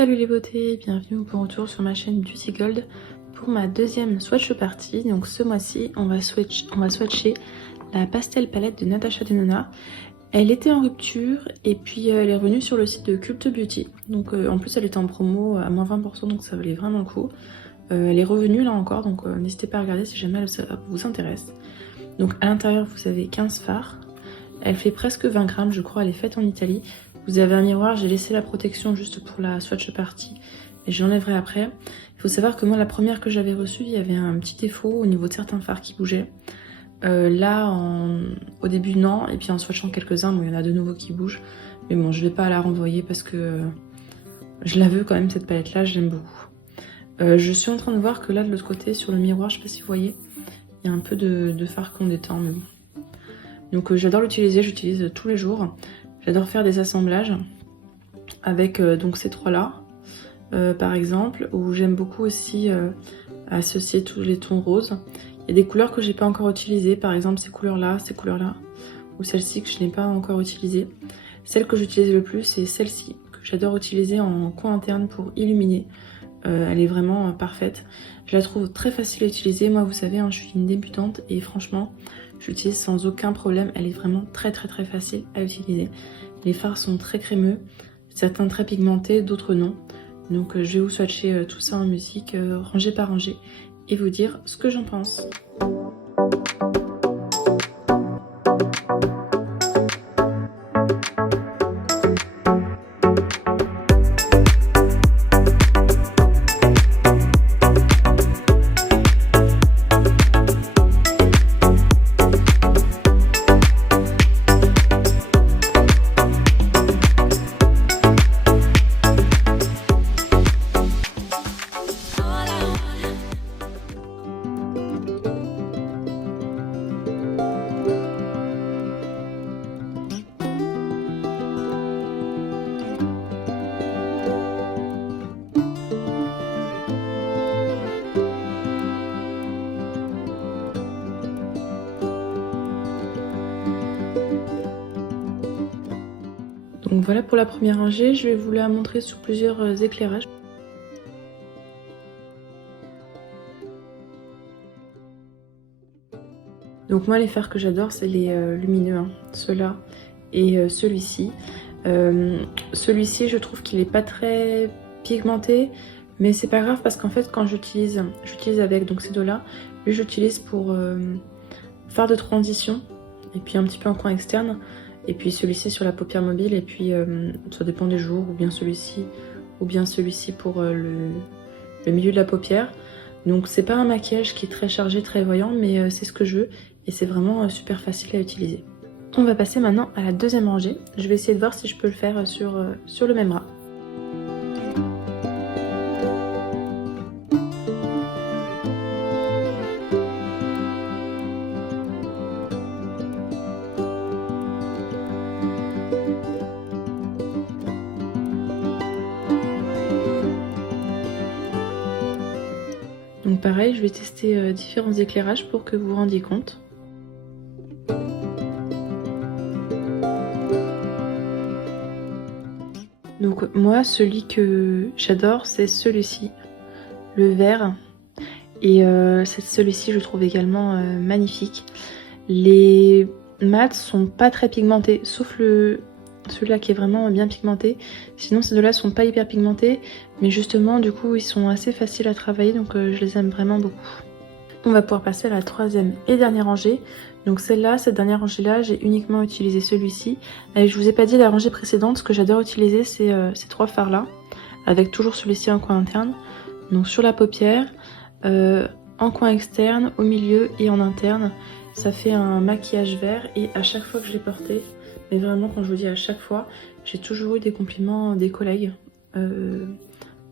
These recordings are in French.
Salut les beautés, bienvenue au bon retour sur ma chaîne Beauty Gold pour ma deuxième swatch party. Donc ce mois-ci, on va swatcher la pastel palette de Natasha Denona. Elle était en rupture et puis elle est revenue sur le site de Cult Beauty. Donc en plus elle était en promo à moins 20%, donc ça valait vraiment le coup. Elle est revenue là encore, donc n'hésitez pas à regarder si jamais ça vous intéresse. Donc à l'intérieur vous avez 15 fards. Elle fait presque 20 grammes, je crois, elle est faite en Italie. Vous avez un miroir, j'ai laissé la protection juste pour la swatch party, mais j'enlèverai après. Il faut savoir que moi, la première que j'avais reçue, il y avait un petit défaut au niveau de certains fards qui bougeaient. Au début, non, et puis en swatchant quelques-uns, bon, il y en a de nouveaux qui bougent. Mais bon, je vais pas la renvoyer parce que je la veux quand même, cette palette-là, je l'aime beaucoup. Je suis en train de voir que là, de l'autre côté, sur le miroir, je sais pas si vous voyez, il y a un peu de fard qu'on détend, mais bon. Donc j'adore l'utiliser, j'utilise tous les jours. J'adore faire des assemblages avec donc ces trois-là, par exemple, où j'aime beaucoup aussi associer tous les tons roses. Il y a des couleurs que j'ai pas encore utilisées, par exemple ces couleurs-là, ou celle-ci que je n'ai pas encore utilisée. Celle que j'utilise le plus, c'est celle-ci, que j'adore utiliser en coin interne pour illuminer. Elle est vraiment parfaite. Je la trouve très facile à utiliser. Moi, vous savez, hein, je suis une débutante et franchement, j'utilise sans aucun problème. Elle est vraiment très facile à utiliser. Les fards sont très crémeux, certains très pigmentés, d'autres non. Donc je vais vous swatcher tout ça en musique, rangée par rangée, et vous dire ce que j'en pense. Donc voilà pour la première rangée, je vais vous la montrer sous plusieurs éclairages. Donc moi les fards que j'adore c'est les lumineux, hein. Ceux-là et celui-ci. Celui-ci je trouve qu'il est pas très pigmenté, mais c'est pas grave parce qu'en fait quand j'utilise avec donc ces deux-là, lui j'utilise pour fard de transition et puis un petit peu en coin externe. Et puis celui-ci sur la paupière mobile, et puis ça dépend des jours, ou bien celui-ci pour le milieu de la paupière. Donc c'est pas un maquillage qui est très chargé, très voyant, mais c'est ce que je veux, et c'est vraiment super facile à utiliser. On va passer maintenant à la deuxième rangée. Je vais essayer de voir si je peux le faire sur le même ras. Donc pareil, je vais tester différents éclairages pour que vous vous rendiez compte. Donc moi, celui que j'adore, c'est celui-ci, le vert. Et celui-ci, je trouve également magnifique. Les mats sont pas très pigmentés, sauf celui-là qui est vraiment bien pigmenté. Sinon ces deux-là sont pas hyper pigmentés, mais justement du coup ils sont assez faciles à travailler, donc je les aime vraiment beaucoup. On va pouvoir passer à la troisième et dernière rangée. Donc celle-là, cette dernière rangée-là, j'ai uniquement utilisé celui-ci. Et je vous ai pas dit la rangée précédente, ce que j'adore utiliser c'est ces trois fards-là, avec toujours celui-ci en coin interne. Donc sur la paupière, en coin externe, au milieu et en interne. Ça fait un maquillage vert et à chaque fois que je l'ai porté, mais vraiment quand je vous dis à chaque fois, j'ai toujours eu des compliments des collègues.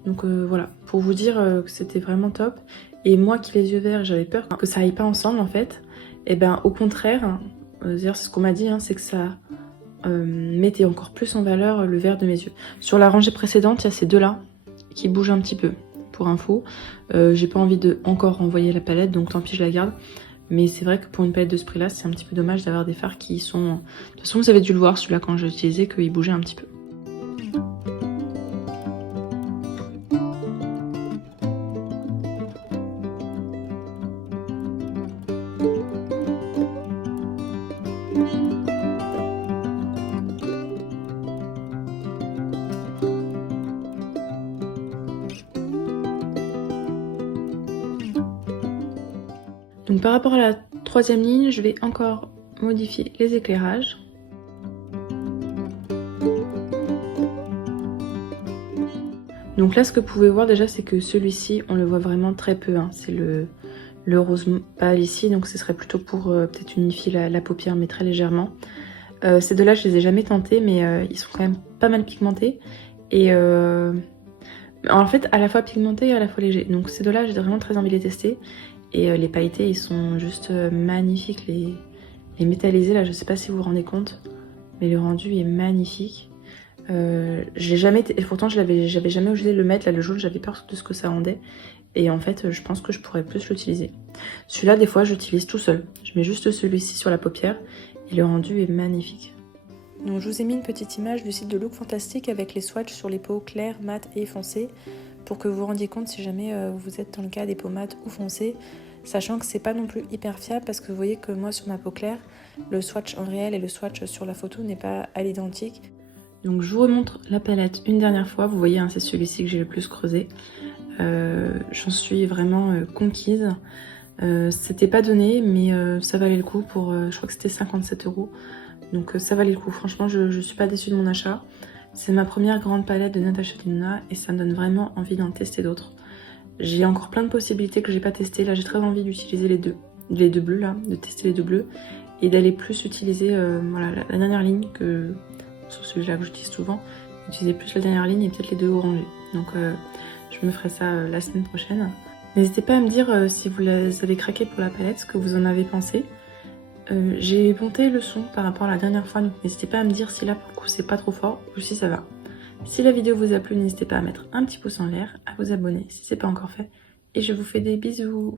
Donc voilà, pour vous dire que c'était vraiment top. Et moi qui les yeux verts, j'avais peur que ça aille pas ensemble en fait. Et ben au contraire, d'ailleurs c'est ce qu'on m'a dit, hein, c'est que ça mettait encore plus en valeur le vert de mes yeux. Sur la rangée précédente, il y a ces deux-là qui bougent un petit peu, pour info. J'ai pas envie de encore renvoyer la palette, donc tant pis je la garde. Mais c'est vrai que pour une palette de ce prix là, c'est un petit peu dommage d'avoir des fards qui sont... De toute façon vous avez dû le voir celui-là quand je l'utilisais, qu'il bougeait un petit peu. Donc par rapport à la troisième ligne, je vais encore modifier les éclairages. Donc là, ce que vous pouvez voir déjà, c'est que celui-ci, on le voit vraiment très peu, hein. C'est le rose pâle ici, donc ce serait plutôt pour peut-être unifier la paupière, mais très légèrement. Ces deux-là, je les ai jamais tentés, mais ils sont quand même pas mal pigmentés. Et en fait, à la fois pigmentés et à la fois légers. Donc ces deux-là, j'ai vraiment très envie de les tester. Et les pailletés, ils sont juste magnifiques. Les métallisés, là, je sais pas si vous vous rendez compte, mais le rendu est magnifique. J'ai jamais et pourtant j'avais jamais osé le mettre. Là, le jaune, j'avais peur de ce que ça rendait. Et en fait, je pense que je pourrais plus l'utiliser. Celui-là, des fois, j'utilise tout seul. Je mets juste celui-ci sur la paupière et le rendu est magnifique. Donc, je vous ai mis une petite image du site de Look Fantastic avec les swatchs sur les peaux claires, mates et foncées pour que vous vous rendiez compte si jamais vous êtes dans le cas des peaux mates ou foncées, sachant que c'est pas non plus hyper fiable parce que vous voyez que moi, sur ma peau claire, le swatch en réel et le swatch sur la photo n'est pas à l'identique. Donc, je vous remontre la palette une dernière fois. Vous voyez, hein, c'est celui-ci que j'ai le plus creusé. J'en suis vraiment conquise. C'était pas donné, mais ça valait le coup pour, je crois que c'était 57 €. Donc ça valait le coup. Franchement, je suis pas déçue de mon achat. C'est ma première grande palette de Natasha Denona et ça me donne vraiment envie d'en tester d'autres. J'ai encore plein de possibilités que j'ai pas testées. Là, j'ai très envie d'utiliser les deux bleus là, de tester les deux bleus et d'aller plus utiliser voilà, la dernière ligne que sur celui-là que j'utilise souvent. Utiliser plus la dernière ligne et peut-être les deux orangés. Donc je me ferai ça la semaine prochaine. N'hésitez pas à me dire si vous avez craqué pour la palette, ce que vous en avez pensé. J'ai monté le son par rapport à la dernière fois, donc n'hésitez pas à me dire si là pour le coup c'est pas trop fort ou si ça va. Si la vidéo vous a plu, n'hésitez pas à mettre un petit pouce en l'air, à vous abonner si c'est pas encore fait. Et je vous fais des bisous.